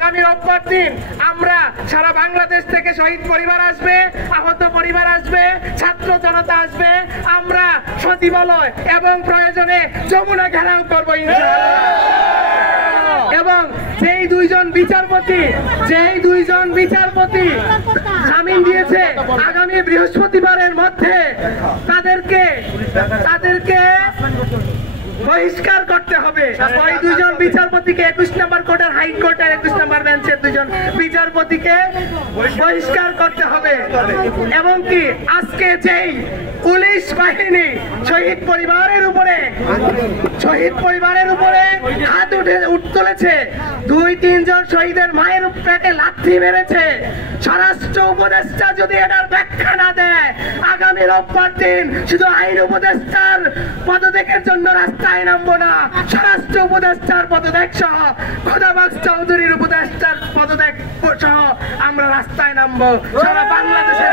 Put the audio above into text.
আগামী রোববার দিন আমরা সারা বাংলাদেশ থেকে শহীদ পরিবার আসবে, আহত পরিবার আসবে, ছাত্র জনতা আসবে, আমরা সচিবালয় এবং প্রয়োজনে যমুনা ঘেরাও করবো ইনশাআল্লাহ। এবং যেই দুইজন বিচারপতি জামিন দিয়েছে আগামী বৃহস্পতিবারের মধ্যে তাদেরকে বহিষ্কার করতে হবে। ওই দুজন বিচারপতিকে 21 নম্বর কোর্টের হাইকোর্টের 21 নম্বর বেঞ্চের দুজন বিচারপতিকে বহিষ্কার করতে হবে। এবং কি আজকে যেই পুলিশ বাহিনী শহীদ পরিবারের উপরে হাত তুলেছে, 2-3 জন শহীদের মায়ের পেটে লাথি মেরেছে, স্বরাষ্ট্র উপদেষ্টা যদি এটার ব্যাখ্যা না দেয়, আগামী রোববার দিন শুধু আইন উপদেষ্টার পদত্যাগের জন্য রাস্তায় নামবো না, স্বরাষ্ট্র উপদেষ্টার পদত্যাগ সহ খোদাবাজ চৌধুরীর উপদেষ্টার পদত্যাগ সহ আমরা রাস্তায় নামবো। সারা বাংলাদেশের